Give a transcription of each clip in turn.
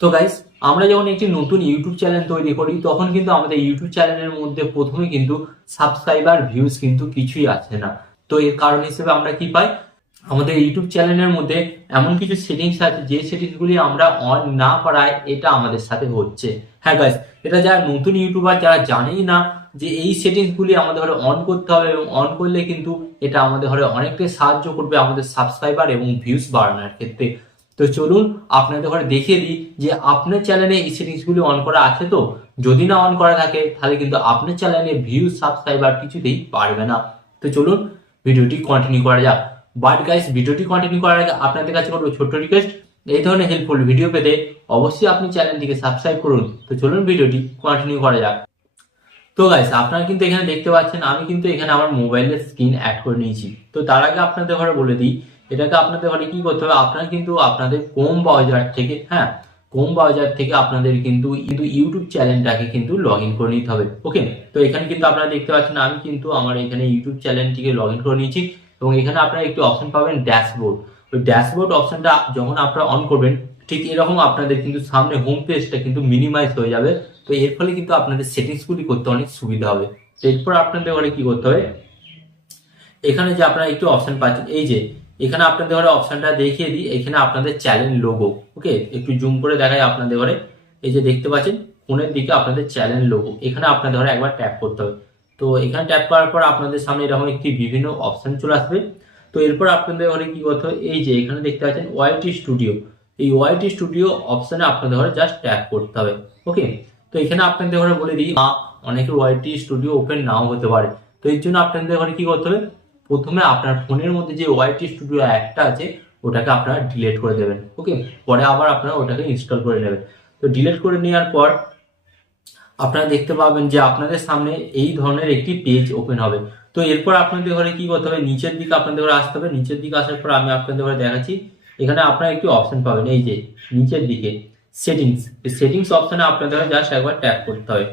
তো গাইস, আমরা যখন একটি নতুন ইউটিউব চ্যানেল তৈরি করি তখন কিন্তু আমাদের ইউটিউব চ্যানেলের মধ্যে প্রথমে কিন্তু সাবস্ক্রাইবার ভিউজ কিন্তু কিছুই আসে না। তো এর কারণ হিসেবে আমরা কি পাই, আমাদের ইউটিউব চ্যানেলের মধ্যে এমন কিছু সেটিংস আছে যে সেটিংসগুলি আমরা অন না করায় এটা আমাদের সাথে হচ্ছে। হ্যাঁ গাইস, এটা যারা নতুন ইউটিউবার যারা জানেই না যে এই সেটিংসগুলি আমাদের ঘরে অন করতে হবে, এবং অন করলে কিন্তু এটা আমাদের ঘরে অনেকটাই সাহায্য করবে আমাদের সাবস্ক্রাইবার এবং ভিউজ বাড়ানোর ক্ষেত্রে। তো চলুন আপনাদের ঘরে দেখিয়ে দিই যে আপনার চ্যানেলে এই সেটিংসগুলি অন করা আছে। তো যদি না অন করা থাকে তাহলে কিন্তু আপনার চ্যানেলে ভিউজ সাবস্ক্রাইবার কিছুতেই বাড়বে না। তো চলুন ভিডিওটি কন্টিনিউ করা যাক। বাট গাইস, ভিডিওটি কন্টিনিউ করার আগে আপনাদের কাছে করবো ছোট্ট রিকোয়েস্ট, এই ধরনের হেল্পফুল ভিডিও পেতে অবশ্যই আপনি চ্যানেলটিকে সাবস্ক্রাইব করুন। তো চলুন ভিডিওটি কন্টিনিউ করা যাক। তো গাইস, আপনারা কিন্তু এখানে দেখতে পাচ্ছেন আমি কিন্তু এখানে আমার মোবাইলের স্ক্রিন অ্যাড করে নিয়েছি। তো তার আগে আপনাদের ঘরে বলে দিই, এটাকে আপনাদের ঘরে কি করতে হবে, আপনারা কিন্তু আপনাদের ক্রোম ব্রাউজার থেকে, হ্যাঁ, ক্রোম ব্রাউজার থেকে আপনাদের কিন্তু ইউটিউব চ্যানেলটাকে কিন্তু লগ ইন করে নিতে হবে। ওকে, তো এখানে কিন্তু আপনারা দেখতে পাচ্ছেন আমি কিন্তু আমার এখানে ইউটিউব চ্যানেলটিকে লগ ইন করে নিয়েছি, এবং এখানে আপনারা একটি অপশন পাবেন ড্যাশবোর্ড। ওই ড্যাশবোর্ড অপশনটা যখন আপনারা অন করবেন ঠিক এরকম আপনাদের কিন্তু সামনে হোম পেজটা কিন্তু মিনিমাইজ হয়ে যাবে। তো এর ফলে কিন্তু আপনাদের সেটিংসগুলি করতে অনেক সুবিধা হবে। তো এরপর আপনাদের ঘরে কি করতে হবে, এখানে যে আপনারা একটু অপশন পাচ্ছেন, এই যে এখানে আপনাদের ঘরে অপশনটা দেখিয়ে দিই, এখানে আপনাদের চ্যানেল লোগো। ওকে, একটু জুম করে দেখাই আপনাদের ঘরে, এই যে দেখতে পাচ্ছেন কোণের দিকে আপনাদের চ্যানেল লোগো, এখানে আপনাদের ঘরে একবার ট্যাপ করতে হবে। তো এখানে ট্যাপ করার পর আপনাদের সামনে এরকম একটি বিভিন্ন অপশন চলে আসবে। তো এরপর আপনাদের ঘরে কি করতে হবে, এই যে এখানে দেখতে পাচ্ছেন ওয়াইটি স্টুডিও, এই ওয়াইটি স্টুডিও অপশনে আপনাদের ঘরে জাস্ট ট্যাপ করতে হবে। ওকে, তো এখানে আপনাদের ঘরে বলে দিই অনেকের ওয়াইটি স্টুডিও ওপেন নাও হতে পারে। তো এর জন্য আপনাদের ঘরে কি করতে হবে, প্রথমে আপনার ফোনের মধ্যে যে ওয়াইটি স্টুডিও অ্যাপটা আছে ওটাকে আপনারা ডিলিট করে দেবেন। ওকে, পরে আবার আপনারা ওটাকে ইনস্টল করে নেবেন। তো ডিলিট করে নেওয়ার পর আপনারা দেখতে পাবেন যে আপনাদের সামনে এই ধরনের একটি পেজ ওপেন হবে। তো এরপর আপনাদের ঘরে কি করতে হবে, নিচের দিকে আপনাদের ঘরে আসতে হবে। নিচের দিকে আসার পর আমি আপনাদের ঘরে দেখাচ্ছি, এখানে আপনারা একটি অপশন পাবেন, এই যে নিচের দিকে সেটিংস, এই সেটিংস অপশনে আপনাদের জাস্ট একবার ট্যাপ করতে হবে।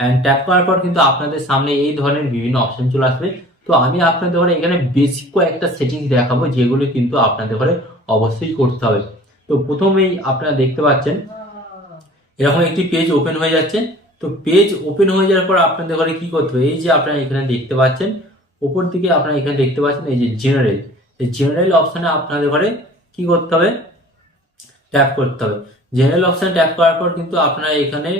অ্যান্ড ট্যাপ করার পর কিন্তু আপনাদের সামনে এই ধরনের বিভিন্ন অপশন চলে আসবে। তো আমি আপনাদের ঘরে এখানে বেসিক কয়েকটা সেটিংস দেখাবো যেগুলো কিন্তু আপনাদের ঘরে অবশ্যই করতে হবে। তো প্রথমেই আপনারা দেখতে পাচ্ছেন এরকম একটি পেজ ওপেন হয়ে যাচ্ছে। তো পেজ ওপেন হয়ে যাওয়ার পর আপনাদের ঘরে কি করতে হবে, এই যে আপনারা এখানে দেখতে পাচ্ছেন উপর দিকে আপনারা এখানে দেখতে পাচ্ছেন এই যে জেনারেল, এই জেনারেল অপশনে আপনাদের ঘরে কি করতে হবে, ট্যাপ করতে হবে। জেনারেল অপশন ট্যাপ করার পর কিন্তু আপনারা এখানে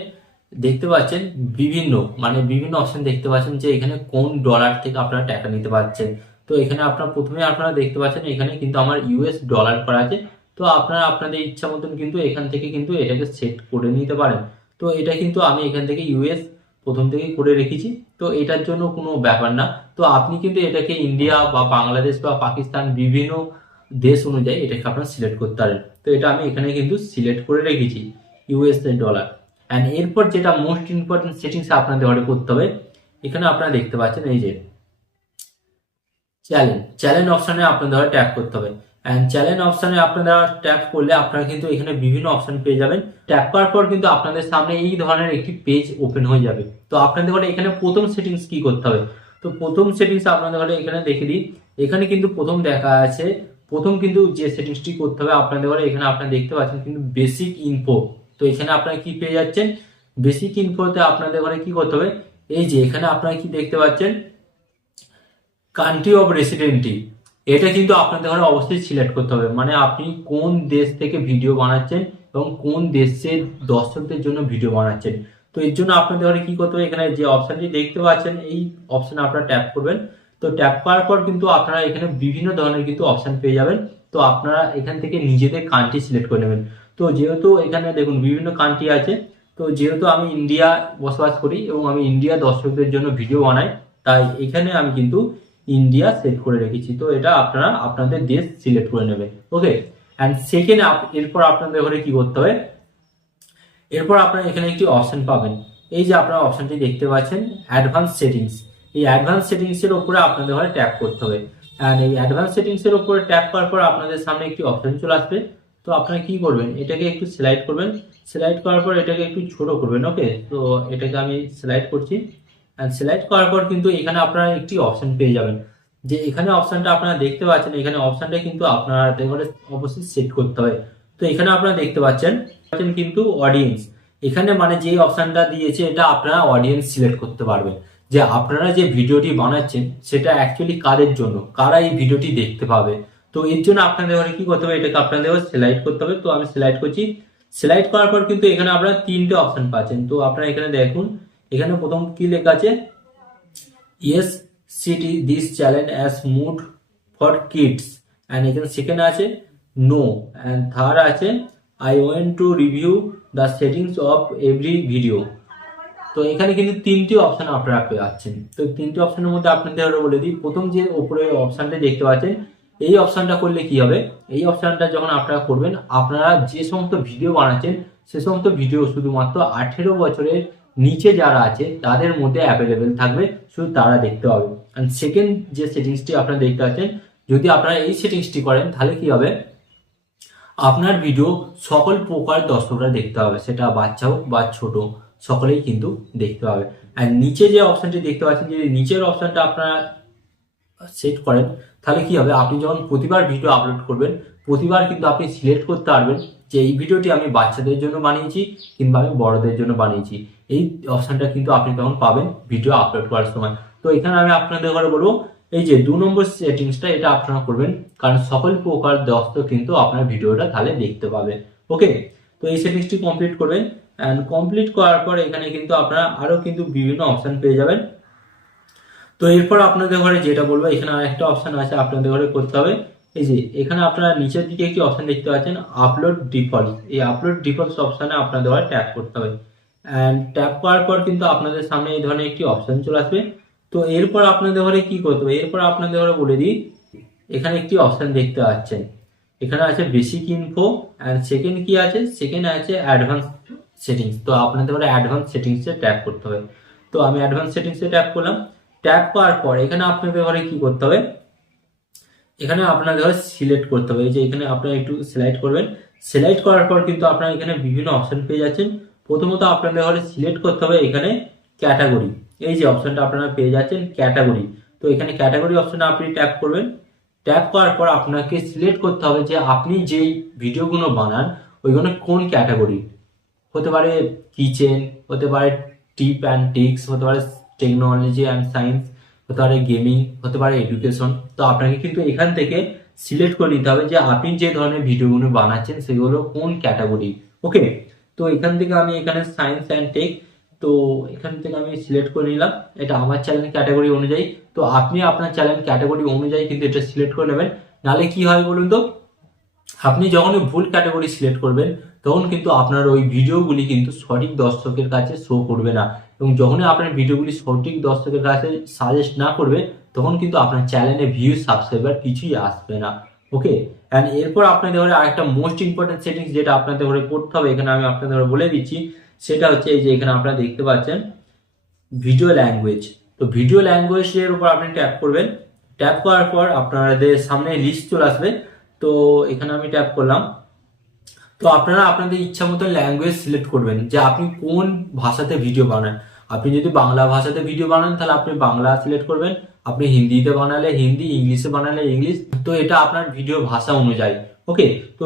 দেখতে পাচ্ছেন বিভিন্ন অপশন দেখতে পাচ্ছেন যে এখানে কোন ডলার থেকে আপনারা টাকা নিতে পারছেন। তো এখানে প্রথমে আপনারা দেখতে পাচ্ছেন এখানে কিন্তু আমার ইউএস ডলার করা আছে। তো আপনারা আপনাদের ইচ্ছা মতন কিন্তু এখান থেকে কিন্তু এটাকে সেট করে নিতে পারেন। তো এটা কিন্তু আমি এখান থেকে ইউএস প্রথম থেকেই করে রেখেছি, তো এটার জন্য কোনো ব্যাপার না। তো আপনি কিন্তু এটাকে ইন্ডিয়া বা বাংলাদেশ বা পাকিস্তান বিভিন্ন দেশ অনুযায়ী এটাকে আপনারা সিলেক্ট করতে পারেন। তো এটা আমি এখানে কিন্তু সিলেক্ট করে রেখেছি ইউএসএ ডলার। অ্যান্ড এরপর যেটা মোস্ট ইম্পর্টেন্ট সেটিংস আপনাদের ঘরে করতে হবে, এখানে আপনারা দেখতে পাচ্ছেন এই যে চ্যালেঞ্জ অপশনে আপনাদের ঘরে ট্যাপ করতে হবে। অ্যান্ড চ্যালেঞ্জ অপশনে আপনারা ট্যাপ করলে আপনারা কিন্তু এখানে বিভিন্ন অপশন পেয়ে যাবেন। ট্যাপ করার পর কিন্তু আপনাদের সামনে এই ধরনের একটি পেজ ওপেন হয়ে যাবে। তো আপনাদের ঘরে এখানে প্রথম সেটিংস কি করতে হবে, তো প্রথম সেটিংস আপনাদের ঘরে এখানে দেখে দিই, এখানে কিন্তু প্রথম দেখা আছে, প্রথম কিন্তু যে সেটিংসটি করতে হবে আপনাদের ঘরে এখানে আপনারা দেখতে পাচ্ছেন কিন্তু বেসিক ইনফো। তো এখানে আপনারা কি পেয়ে যাচ্ছেন, বেসিক ইনফোতে আপনাদের ঘরে কি করতে হবে, এই যে এখানে আপনারা কি দেখতে পাচ্ছেন কান্ট্রি অফ রেসিডেন্টি, এটা কিন্তু আপনাদের ঘরে অবশ্যই সিলেক্ট করতে হবে, মানে আপনি কোন দেশ থেকে ভিডিও বানাচ্ছেন এবং কোন দেশের দর্শকদের জন্য ভিডিও বানাচ্ছেন। তো এর জন্য আপনাদের ঘরে কি করতে হবে, এখানে যে অপশনটি দেখতে পাচ্ছেন এই অপশনে আপনারা ট্যাপ করবেন। তো ট্যাপ করার পর কিন্তু আপনারা এখানে বিভিন্ন ধরনের কিন্তু অপশন পেয়ে যাবেন। তো আপনারা এখান থেকে নিজেদের কান্ট্রি সিলেক্ট করে নেবেন। তো যেহেতু এখানে দেখুন বিভিন্ন কান্ট্রি আছে, তো যেহেতু আমি ইন্ডিয়া বসবাস করি এবং আমি ইন্ডিয়া দর্শকদের জন্য ভিডিও বানাই, তাই এখানে আমি কিন্তু ইন্ডিয়া সেট করে রেখেছি। তো এটা আপনারা আপনাদের দেশ সিলেক্ট করে নেবেন। ওকে, অ্যান্ড সেকেন্ড এরপর আপনাদের ঘরে কি করতে হবে, এরপর আপনারা এখানে একটি অপশন পাবেন, এই যে আপনারা অপশনটি দেখতে পাচ্ছেন অ্যাডভান্স সেটিংস, এই অ্যাডভান্স সেটিংস এর উপরে আপনাদের ঘরে ট্যাপ করতে হবে। অ্যান্ড এই অ্যাডভান্স সেটিংস এর উপরে ট্যাপ করার পর আপনাদের সামনে একটি অপশন চলে আসবে। তো আপনারা কি করবেন, এটাকে একটু সিলেক্ট করবেন, সিলেক্ট করার পর এটাকে একটু ছোট করবেন। ওকে, তো এটাকে আমি সিলেক্ট করছি। অ্যান্ড সিলেক্ট করার পর কিন্তু এখানে আপনারা একটি অপশন পেয়ে যাবেন, যে এখানে অপশনটা আপনারা দেখতে পাচ্ছেন, এখানে অপশনটা কিন্তু আপনাদের ঘরে অবশ্যই সেট করতে হবে। তো এখানে আপনারা দেখতে পাচ্ছেন পাচ্ছেন কিন্তু অডিয়েন্স। এখানে মানে যে অপশনটা দিয়েছে এটা আপনারা অডিয়েন্স সিলেক্ট করতে পারবেন, যে আপনারা যে ভিডিওটি বানাচ্ছেন সেটা অ্যাকচুয়ালি কাদের জন্য, কারা এই ভিডিওটি দেখতে পাবে। তো এর জন্য আপনাদের ঘরে কি করতে হবে, এটাকে আপনাদের সিলেক্ট করতে হবে। তো আমি সিলেক্ট করছি। সিলেক্ট করার পর কিন্তু এখানে আপনারা তিনটে অপশন পাচ্ছেন। তো আপনারা এখানে দেখুন, এখানে প্রথম কি লেখা আছে, yes city this challenge as mood for kids, and এখানে সেকেন্ড আছে নো, অ্যান্ড থার্ড আছে I want to review the settings of every video. তো এখানে কিন্তু তিনটি অপশন আপনারা পাচ্ছেন। তো তিনটি অপশনের মধ্যে আপনাদের বলে দিই, প্রথম যে উপরে অপশনটা দেখতে পাচ্ছেন এই অপশনটা করলে কি হবে, এই অপশনটা যখন আপনারা করবেন, আপনারা যে সমস্ত ভিডিও বানাচ্ছেন সে সমস্ত ভিডিও শুধুমাত্র 18 বছরের নিচে যারা আছে তাদের মধ্যে অ্যাভেলেবেল থাকবে, শুধু তারা দেখতে পাবে। অ্যান্ড সেকেন্ড যে সেটিংসটি আপনারা দেখতে পাচ্ছেন, যদি আপনারা এই সেটিংসটি করেন তাহলে কি হবে, আপনার ভিডিও সকল প্রকার দর্শকরা দেখতে হবে, সেটা বাচ্চা হোক বা ছোট, সকলেই কিন্তু দেখতে পাবে। আর নিচে যে অপশনটি দেখতে পাচ্ছেন, যদি নিচের অপশনটা আপনারা সেট করেন তাহলে কি হবে, আপনি যখন প্রতিবার ভিডিও আপলোড করবেন প্রতিবার কিন্তু আপনি সিলেক্ট করতে পারবেন যে এই ভিডিওটি আমি বাচ্চাদের জন্য বানিয়েছি কিংবা আমি বড়দের জন্য বানিয়েছি। এই অপশনটা কিন্তু আপনি তখন পাবেন ভিডিও আপলোড করার সময়। তো এখানে আমি আপনাদের ঘরে বলবো, এই যে 2 নম্বর সেটিংসটা এটা আপনারা করবেন, কারণ সকল প্রকার দর্শক কিন্তু আপনার ভিডিওটা তাহলে দেখতে পাবে। ওকে, তো এই সেটিংসটি কমপ্লিট করবেন। অ্যান্ড কমপ্লিট করার পর এখানে কিন্তু আপনারা আরো কিন্তু বিভিন্ন অপশন পেয়ে যাবেন। তো এরপর আপনাদের ঘরে যেটা বলবো, এখানে আরেকটা অপশন আছে আপনাদের ঘরে করতে হবে। এই যে এখানে আপনারা নিচের দিকে একটি অপশন দেখতে পাচ্ছেন আপলোড ডিফল্ট, এই আপলোড ডিফল্ট অপশনে আপনাদের ঘরে ট্যাপ করতে হবে। অ্যান্ড ট্যাপ করার পর কিন্তু আপনাদের সামনে এই ধরনের একটি অপশন চলে আসবে। তো এরপর আপনাদের ঘরে কি করতে হবে, এরপর আপনাদের ঘরে বলে দিই, এখানে একটি অপশন দেখতে পাচ্ছেন, এখানে আছে বেসিক ইনফো, অ্যান্ড সেকেন্ড কি আছে, সেকেন্ড আছে অ্যাডভান্স সেটিংস। তো আপনাদের ঘরে অ্যাডভান্স সেটিংসে ট্যাপ করতে হবে। তো আমি অ্যাডভান্স সেটিংসে ট্যাপ করলাম। ট্যাপ করার পর এখানে আপনাদের ঘরে কি করতে হবে, এখানে আপনাদের ঘরে সিলেক্ট করতে হবে। এই যে এখানে আপনারা একটু সিলেক্ট করবেন। সিলেক্ট করার পর কিন্তু আপনারা এখানে বিভিন্ন অপশন পেয়ে যাচ্ছেন। প্রথমত আপনাদের ঘরে সিলেক্ট করতে হবে এখানে ক্যাটাগরি, এই যে অপশনটা আপনারা পেয়ে যাচ্ছেন ক্যাটাগরি। তো এখানে ক্যাটাগরি অপশনে আপনি ট্যাপ করবেন। ট্যাপ করার পর আপনাকে সিলেক্ট করতে হবে যে আপনি যেই ভিডিওগুলো বানান ওইগুলো কোন ক্যাটাগরি, হতে পারে কিচেন, হতে পারে টিপ অ্যান্ড টিক্স, হতে পারে টেকনোলজি অ্যান্ড সায়েন্স, হতে পারে গেমিং, হতে পারে এডুকেশন। তো আপনাকে কিন্তু এখান থেকে সিলেক্ট করে নিতে হবে যে আপনি যে ধরনের ভিডিওগুলো বানাচ্ছেন সেগুলো কোন ক্যাটাগরি। ওকে, তো এখান থেকে আমি এখানে সায়েন্স অ্যান্ড টেক, তো এখান থেকে আমি সিলেক্ট করে নিলাম। এটা আমার চ্যানেল ক্যাটাগরি অনুযায়ী। তো আপনি আপনার চ্যানেল ক্যাটাগরি অনুযায়ী কিন্তু এটা সিলেক্ট করে নেবেন, নাহলে কি হয় বলুন তো, আপনি যখন ভুল ক্যাটাগরি সিলেক্ট করবেন তখন কিন্তু আপনার ওই ভিডিওগুলি কিন্তু সঠিক দর্শকের কাছে শো করবে না, এবং যখনই আপনার ভিডিওগুলি সঠিক দর্শকের কাছে সাজেস্ট না করবে তখন কিন্তু আপনার চ্যানেলে ভিউজ সাবস্ক্রাইবার কিছুই আসবে না। ওকে, অ্যান্ড এরপর আপনাদের ঘরে আরেকটা মোস্ট ইম্পর্টেন্ট সেটিংস যেটা আপনাদের ঘরে করতে হবে, এখানে আমি আপনাদের ঘরে বলে দিচ্ছি, সেটা হচ্ছে এই যে এখানে আপনারা দেখতে পাচ্ছেন ভিডিও ল্যাঙ্গুয়েজ। তো ভিডিও ল্যাঙ্গুয়েজের উপর আপনি ট্যাপ করবেন। ট্যাপ করার পর আপনাদের সামনে লিস্ট চলে আসবে। তো এখানে আমি ট্যাপ করলাম। তো আপনারা আপনাদের ইচ্ছা মতো ল্যাঙ্গুয়েজ সিলেক্ট করবেন যে আপনি কোন ভাষাতে ভিডিও বানান। আপনি যদি বাংলা ভাষাতে ভিডিও বানান তাহলে আপনি বাংলা সিলেক্ট করবেন, আপনি হিন্দিতে বানালে হিন্দি, ইংলিশে বানালে ইংলিশ। তো এটা আপনার ভিডিও ভাষা অনুযায়ী। ওকে, তো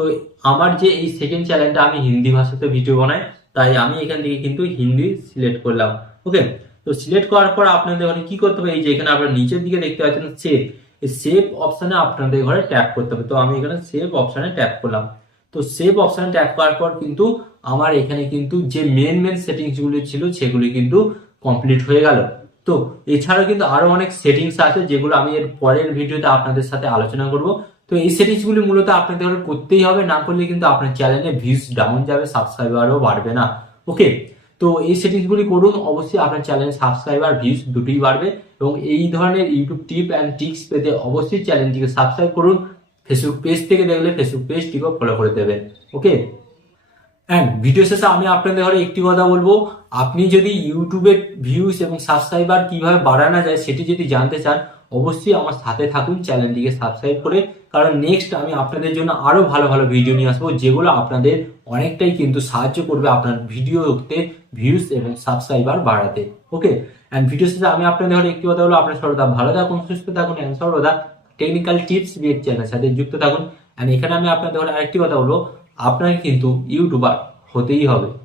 আমার যে এই সেকেন্ড চ্যানেলটা আমি হিন্দি ভাষাতে ভিডিও বানাই, তাই আমি এখান থেকে কিন্তু হিন্দি সিলেক্ট করলাম। ওকে, তো সিলেক্ট করার পর আপনাদের ঘরে কি করতে হবে, এই যে এখানে আপনারা নিচের দিকে দেখতে পাচ্ছেন সেভ, এই সেভ অপশনে আপনাদের ঘরে ট্যাপ করতে হবে। তো আমি এখানে সেভ অপশনে ট্যাপ করলাম। তো সেভ অপশনে ট্যাপ করার পর কিন্তু আমার এখানে কিন্তু যে মেন সেটিংস গুলি ছিল সেগুলি কিন্তু কমপ্লিট হয়ে গেল। তো এছাড়াও কিন্তু আরো অনেক সেটিংস আছে যেগুলো আমি এর পরের ভিডিওতে আপনাদের সাথে আলোচনা করব। তো এই সেটিংস গুলি মূলত আপনাদের করতেই হবে, না করলে কিন্তু আপনার চ্যানেলে ভিউজ ডাউন যাবে, সাবস্ক্রাইবারও বাড়বে না। ওকে, তো এই সেটিংস গুলি করুন, অবশ্যই আপনার চ্যানেল সাবস্ক্রাইবার ভিউজ দুটোই বাড়বে। এবং এই ধরনের ইউটিউব টিপ অ্যান্ড টিক্স পেতে অবশ্যই চ্যানেলটিকে সাবস্ক্রাইব করুন। ফেসবুক পেজ থেকে দেখলে ফেসবুক পেজটিকেও ফলো করে দেবেন। ওকে, অ্যান্ড ভিডিও শেষে আমি আপনাদের ঘরে একটি কথা বলবো, আপনি যদি ইউটিউবের ভিউজ এবং সাবস্ক্রাইবার কিভাবে বাড়ানো যায় সেটি যদি জানতে চান অবশ্যই আমার সাথে থাকুন চ্যানেলটিকে সাবস্ক্রাইব করে, কারণ নেক্সট আমি আপনাদের জন্য আরো ভালো ভালো ভিডিও নিয়ে আসবো যেগুলো আপনাদের অনেকটাই কিন্তু সাহায্য করবে আপনার ভিডিওতে ভিউজ এবং সাবস্ক্রাইবার বাড়াতে। ওকে, অ্যান্ড ভিডিও শেষে আমি আপনাদের ঘরে একটি কথা বলবো, আপনার সর্বদা ভালো থাকুন, সুস্থ থাকুন, অ্যান্ড সর্বদা টেকনিক্যাল টিপস ভিডিও চ্যানেলের সাথে যুক্ত থাকুন। অ্যান্ড এখানে আমি আপনাদের ঘরে আরেকটি কথা বলবো, আপনাকে কিন্তু ইউটিউবার হতেই হবে।